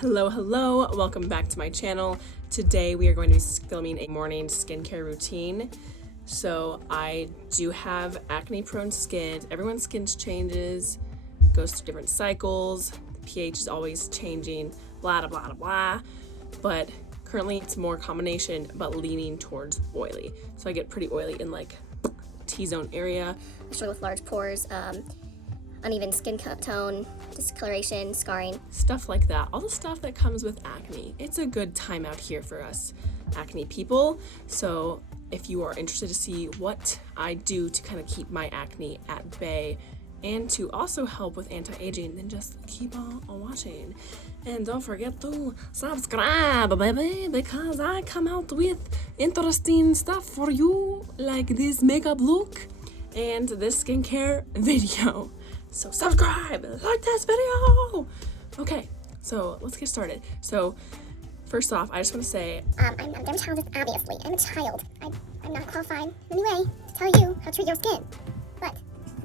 Hello, welcome back to my channel. Today we are going to be filming a morning skincare routine. So I do have acne prone skin. Everyone's skin changes, goes through different cycles, the pH is always changing, blah blah blah blah. But currently it's more combination but leaning towards oily. So I get pretty oily in like T-zone area. I struggle with large pores, uneven skin tone, discoloration, scarring. Stuff like that. All the stuff that comes with acne. It's a good time out here for us acne people. So if you are interested to see what I do to kind of keep my acne at bay and to also help with anti-aging, then just keep on watching. And don't forget to subscribe, baby, because I come out with interesting stuff for you, like this makeup look and this skincare video. So subscribe, like this video. Okay, so let's get started. So first off, I just want to say I'm a dermatologist, obviously. I'm a child. I'm not qualified in any way to tell you how to treat your skin. But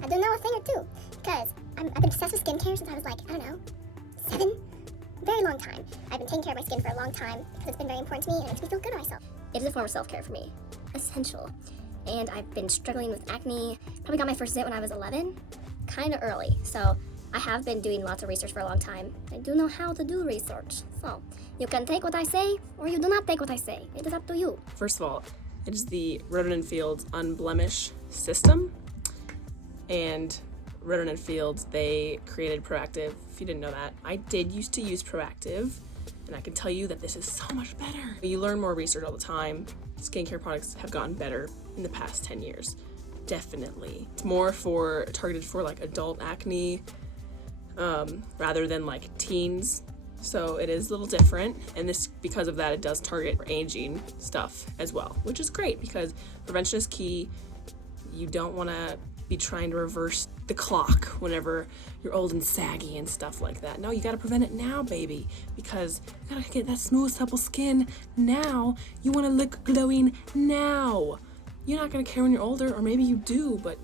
I do know a thing or two, because I've been obsessed with skincare since I was like, I don't know, 7? Very long time. I've been taking care of my skin for a long time because it's been very important to me and it makes me feel good about myself. It is a form of self-care for me. Essential. And I've been struggling with acne. Probably got my first zit when I was 11. Kind of early. So I have been doing lots of research for a long time. I do know how to do research. So you can take what I say or you do not take what I say. It is up to you. First of all, it is the Rodan Unblemish system. And Rodan, they created Proactive. If you didn't know that, I did used to use Proactive, and I can tell you that this is so much better. You learn more research all the time. Skincare products have gotten better in the past 10 years. Definitely. It's more targeted for like adult acne rather than like teens. So it is a little different, and this, because of that, it does target aging stuff as well, which is great because prevention is key. You don't want to be trying to reverse the clock whenever you're old and saggy and stuff like that. No, you got to prevent it now, baby, because you got to get that smooth, supple skin now. You want to look glowing now. You're not going to care when you're older, or maybe you do, but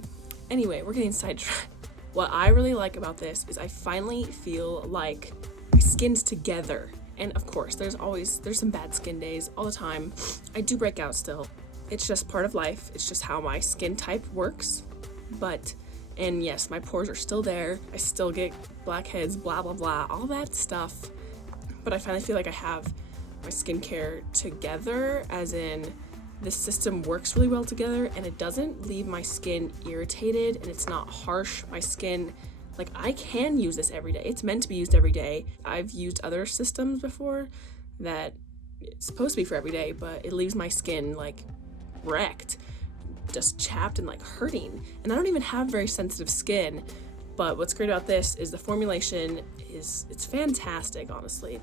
anyway, we're getting sidetracked. What I really like about this is I finally feel like my skin's together. And of course, there's some bad skin days all the time. I do break out still. It's just part of life. It's just how my skin type works. And yes, my pores are still there. I still get blackheads, blah, blah, blah, all that stuff. But I finally feel like I have my skincare together, as in this system works really well together, and it doesn't leave my skin irritated, and it's not harsh. My skin, like, I can use this every day. It's meant to be used every day. I've used other systems before that it's supposed to be for every day, but it leaves my skin like wrecked, just chapped and like hurting. And I don't even have very sensitive skin, but what's great about this is the formulation it's fantastic, honestly.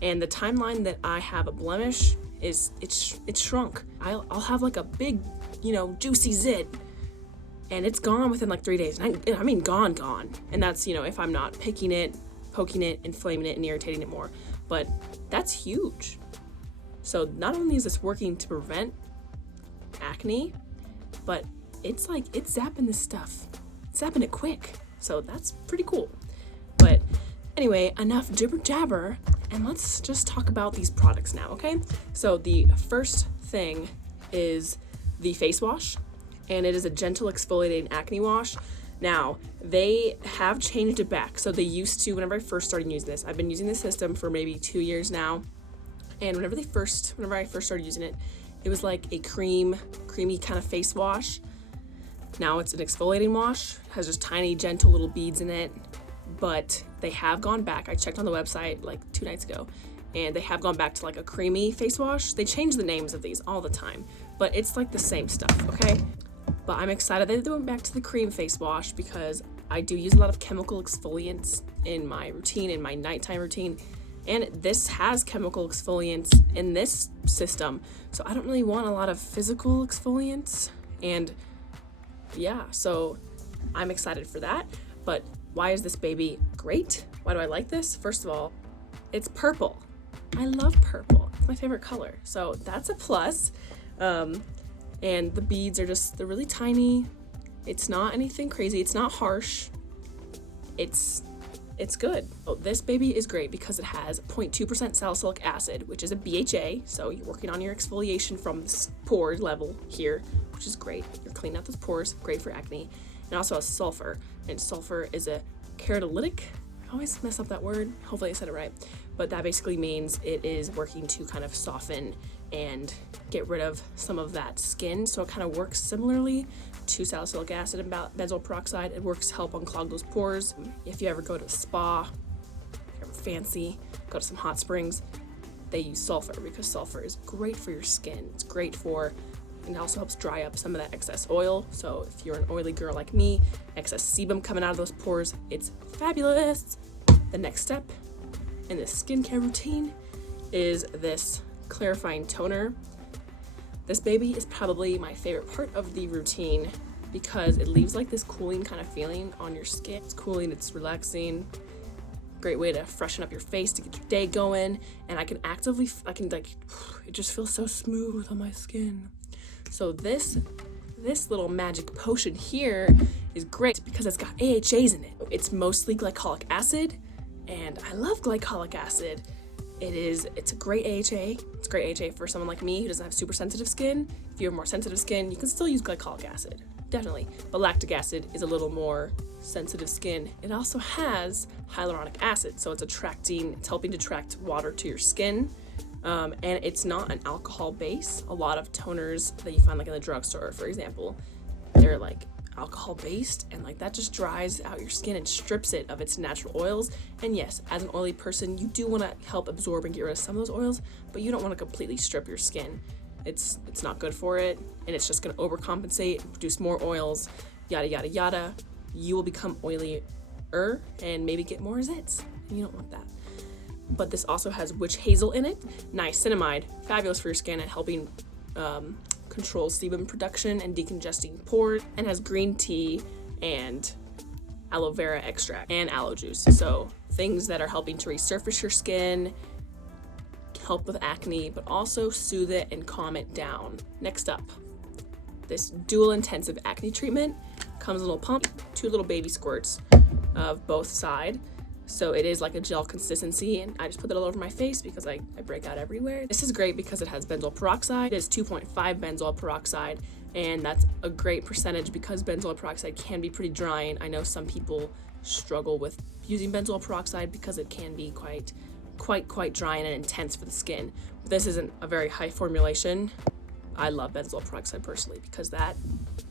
And the timeline that I have a blemish is it's shrunk. I'll have like a big, juicy zit, and it's gone within like 3 days. And I mean gone. And that's, if I'm not picking it, poking it, inflaming it, and irritating it more. But that's huge. So not only is this working to prevent acne, but it's zapping this stuff. It's zapping it quick. So that's pretty cool. But anyway, enough jibber jabber, and let's just talk about these products now, okay? So the first thing is the face wash, and it is a gentle exfoliating acne wash. Now, they have changed it back. So they used to, whenever I first started using this, I've been using this system for maybe 2 years now, and whenever I first started using it, it was like a creamy kind of face wash. Now it's an exfoliating wash, has just tiny, gentle little beads in it. But they have gone back. I checked on the website like 2 nights ago, and they have gone back to like a creamy face wash. They change the names of these all the time, but it's like the same stuff, okay? But I'm excited that they went back to the cream face wash because I do use a lot of chemical exfoliants in my routine, in my nighttime routine. And this has chemical exfoliants in this system, so I don't really want a lot of physical exfoliants. And yeah, so I'm excited for that. But why is this baby great? Why do I like this? First of all, it's purple. I love purple. It's my favorite color. So that's a plus. And the beads are they're really tiny. It's not anything crazy. It's not harsh. It's it's good. Oh, this baby is great because it has 0.2% salicylic acid, which is a BHA, so you're working on your exfoliation from the pore level here, which is great. You're cleaning out those pores, great for acne. And also has sulfur, and sulfur is a keratolytic. I always mess up that word. Hopefully I said it right. But that basically means it is working to kind of soften and get rid of some of that skin. So it kind of works similarly to salicylic acid and benzoyl peroxide. It works to help unclog those pores. If you ever go to a spa, if you're ever fancy, go to some hot springs, they use sulfur because sulfur is great for your skin. It's great for, and it also helps dry up some of that excess oil. So if you're an oily girl like me, excess sebum coming out of those pores, it's fabulous. The next step in this skincare routine is this clarifying toner. This baby is probably my favorite part of the routine because it leaves like this cooling kind of feeling on your skin. It's cooling, it's relaxing. Great way to freshen up your face to get your day going. And it just feels so smooth on my skin. So this little magic potion here is great because it's got AHAs in it. It's mostly glycolic acid, and I love glycolic acid. It's a great AHA. It's a great AHA for someone like me who doesn't have super sensitive skin. If you have more sensitive skin, you can still use glycolic acid, definitely. But lactic acid is a little more sensitive skin. It also has hyaluronic acid, so it's helping to attract water to your skin. And it's not an alcohol base. A lot of toners that you find like in the drugstore, for example, they're like alcohol based, and like that just dries out your skin and strips it of its natural oils. And yes, as an oily person, you do want to help absorb and get rid of some of those oils, but you don't want to completely strip your skin. It's not good for it, and it's just going to overcompensate and produce more oils, yada yada yada. You will become oilier and maybe get more zits, and you don't want that. But this also has witch hazel in it, niacinamide, fabulous for your skin at helping control sebum production and decongesting pores, and has green tea and aloe vera extract and aloe juice. So things that are helping to resurface your skin, help with acne, but also soothe it and calm it down. Next up, this dual intensive acne treatment comes in a little pump, 2 little baby squirts of both sides. So it is like a gel consistency, and I just put that all over my face because I break out everywhere. This is great because it has benzoyl peroxide. It is 2.5 benzoyl peroxide, and that's a great percentage because benzoyl peroxide can be pretty drying. I know some people struggle with using benzoyl peroxide because it can be quite drying and intense for the skin. But this isn't a very high formulation. I love benzoyl peroxide personally because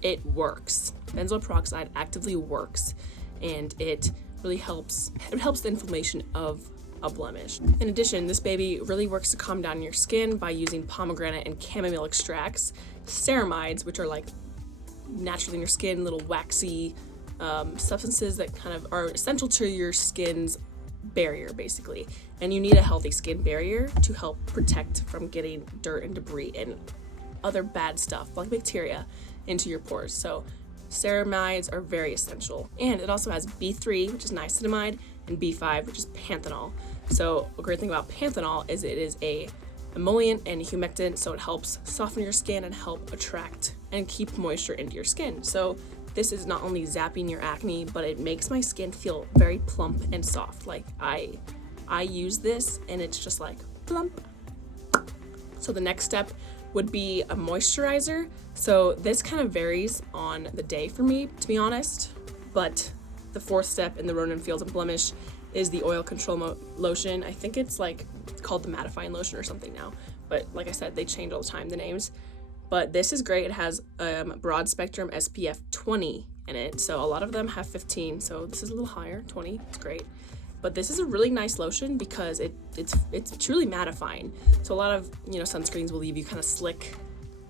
it works. Benzoyl peroxide actively works, and it really helps the inflammation of a blemish. In addition, this baby really works to calm down your skin by using pomegranate and chamomile extracts, ceramides, which are like naturally in your skin, little waxy substances that kind of are essential to your skin's barrier, basically. And you need a healthy skin barrier to help protect from getting dirt and debris and other bad stuff like bacteria into your pores. So ceramides are very essential. And it also has B3, which is niacinamide, and B5, which is panthenol. So a great thing about panthenol is it is a emollient and humectant, so it helps soften your skin and help attract and keep moisture into your skin. So this is not only zapping your acne, but it makes my skin feel very plump and soft. Like I use this and it's just like plump. So the next step would be a moisturizer. So this kind of varies on the day for me, to be honest, but the 4th step in the Rodan Fields Unblemish is the oil control lotion. I think it's like called the mattifying lotion or something now, but like I said, they change all the time, the names. But this is great. It has broad spectrum SPF 20 in it, so a lot of them have 15, so this is a little higher, 20, it's great. But this is a really nice lotion because it's truly mattifying. So a lot of sunscreens will leave you kind of slick,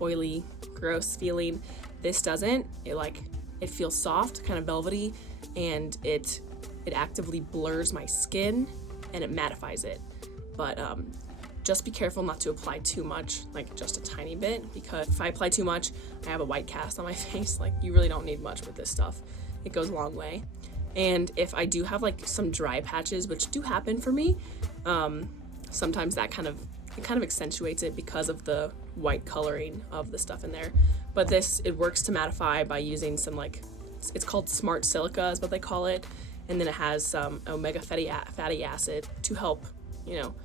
oily, gross feeling. This doesn't. It feels soft, kind of velvety, and it actively blurs my skin and it mattifies it. But just be careful not to apply too much, like just a tiny bit, because if I apply too much, I have a white cast on my face. Like, you really don't need much with this stuff. It goes a long way. And if I do have like some dry patches, which do happen for me, sometimes that kind of accentuates it because of the white coloring of the stuff in there. But it works to mattify by using some it's called smart silica is what they call it. and then it has some omega fatty acid to help, you know,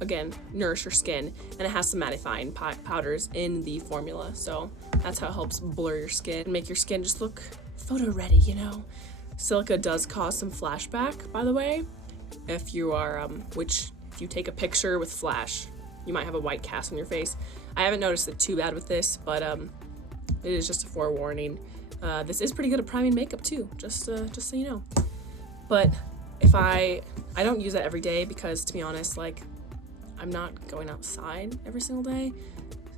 again, nourish your skin, and it has some mattifying powders in the formula, so that's how it helps blur your skin and make your skin just look photo ready, you know. Silica does cause some flashback, by the way, if you are, if you take a picture with flash, you might have a white cast on your face. I haven't noticed it too bad with this, but it is just a forewarning. This is pretty good at priming makeup too, just so you know. But if I don't use that every day because, to be honest, like, I'm not going outside every single day,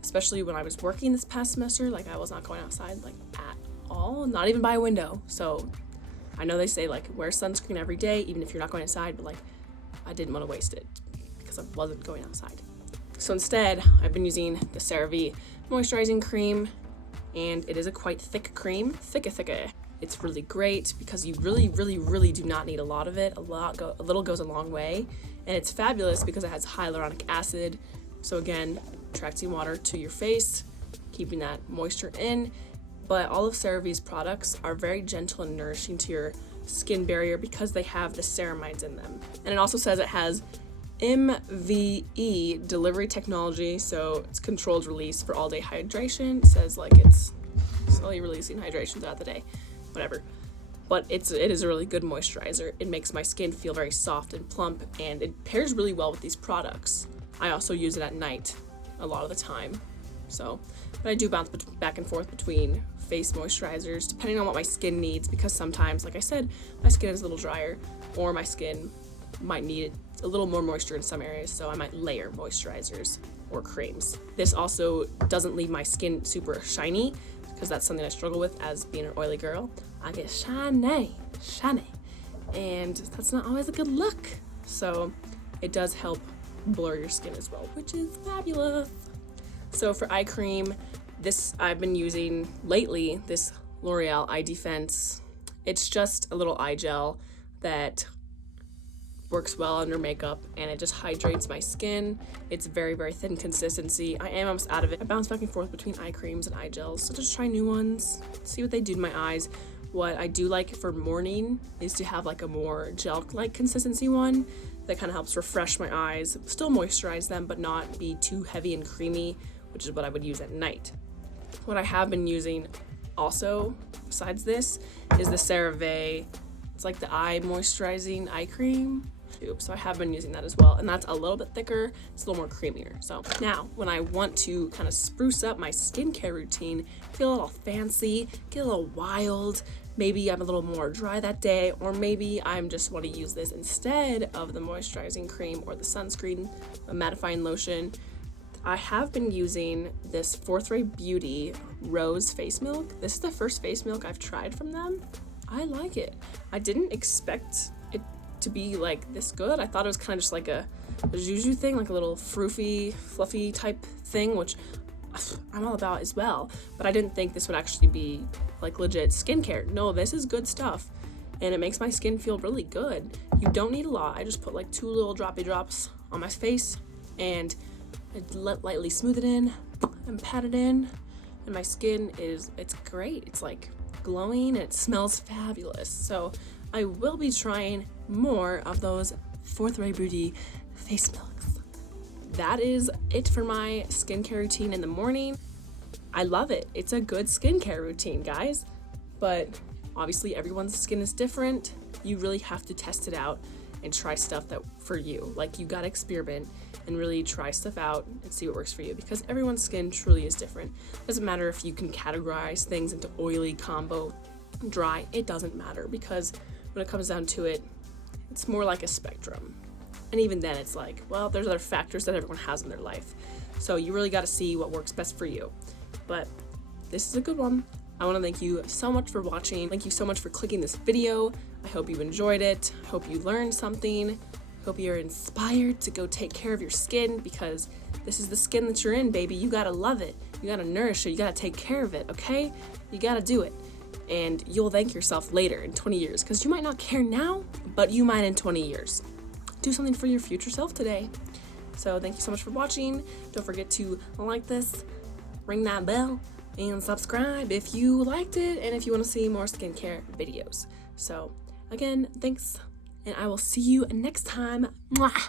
especially when I was working this past semester. Like, I was not going outside, like, at all, not even by a window. So I know they say, like, wear sunscreen every day, even if you're not going outside, but, like, I didn't want to waste it because I wasn't going outside. So instead, I've been using the CeraVe moisturizing cream, and it is a quite thick cream, thicker. It's really great because you really do not need a lot of it. A little goes a long way. And it's fabulous because it has hyaluronic acid. So again, attracting water to your face, keeping that moisture in. But all of CeraVe's products are very gentle and nourishing to your skin barrier because they have the ceramides in them. And it also says it has MVE delivery technology, so it's controlled release for all day hydration. It says like it's slowly releasing hydration throughout the day, whatever. But it is a really good moisturizer. It makes my skin feel very soft and plump, and it pairs really well with these products. I also use it at night a lot of the time. So, but I do bounce back and forth between face moisturizers depending on what my skin needs, because sometimes, like I said, my skin is a little drier, or my skin might need a little more moisture in some areas, so I might layer moisturizers or creams. This also doesn't leave my skin super shiny, because that's something I struggle with as being an oily girl. I get shiny, and that's not always a good look. So it does help blur your skin as well, which is fabulous. So for eye cream, this I've been using lately, this L'Oreal Eye Defense. It's just a little eye gel that works well under makeup, and it just hydrates my skin. It's very thin consistency. I am almost out of it. I bounce back and forth between eye creams and eye gels, so just try new ones, see what they do to my eyes. What I do like for morning is to have like a more gel-like consistency one that kind of helps refresh my eyes, still moisturize them, but not be too heavy and creamy, which is what I would use at night. What I have been using also, besides this, is the CeraVe. It's like the eye moisturizing eye cream. So I have been using that as well, and that's a little bit thicker, it's a little more creamier. So now when I want to kind of spruce up my skincare routine, feel a little fancy, get a little wild, maybe I'm a little more dry that day, or maybe I'm just want to use this instead of the moisturizing cream or the sunscreen, a mattifying lotion, I have been using this Forthright Beauty Rose face milk. This is the first face milk I've tried from them. I like it. I didn't expect it to be like this good. I thought it was kind of just like a juju thing, like a little fluffy type thing, which I'm all about as well. But I didn't think this would actually be like legit skincare. No, this is good stuff, and it makes my skin feel really good. You don't need a lot. I just put like 2 little droppy drops on my face, and I lightly smooth it in and pat it in, and my skin it's great. It's like glowing, and it smells fabulous. So I will be trying more of those Forthright Beauty face milks. That is it for my skincare routine in the morning. I love it. It's a good skincare routine, guys. But obviously everyone's skin is different. You really have to test it out and try stuff that for you. Like, you gotta experiment and really try stuff out and see what works for you, because everyone's skin truly is different. Doesn't matter if you can categorize things into oily, combo, dry. It doesn't matter, because when it comes down to it, it's more like a spectrum. And even then, it's like, well, there's other factors that everyone has in their life. So you really got to see what works best for you. But this is a good one. I want to thank you so much for watching. Thank you so much for clicking this video. I hope you enjoyed it. I hope you learned something. I hope you're inspired to go take care of your skin, because this is the skin that you're in, baby. You got to love it. You got to nourish it. You got to take care of it, okay? You got to do it. And you'll thank yourself later in 20 years, because you might not care now, but you might in 20 years. Do something for your future self today. So thank you so much for watching. Don't forget to like this, ring that bell, and subscribe if you liked it and if you want to see more skincare videos. So Again, thanks, and I will see you next time. Mwah!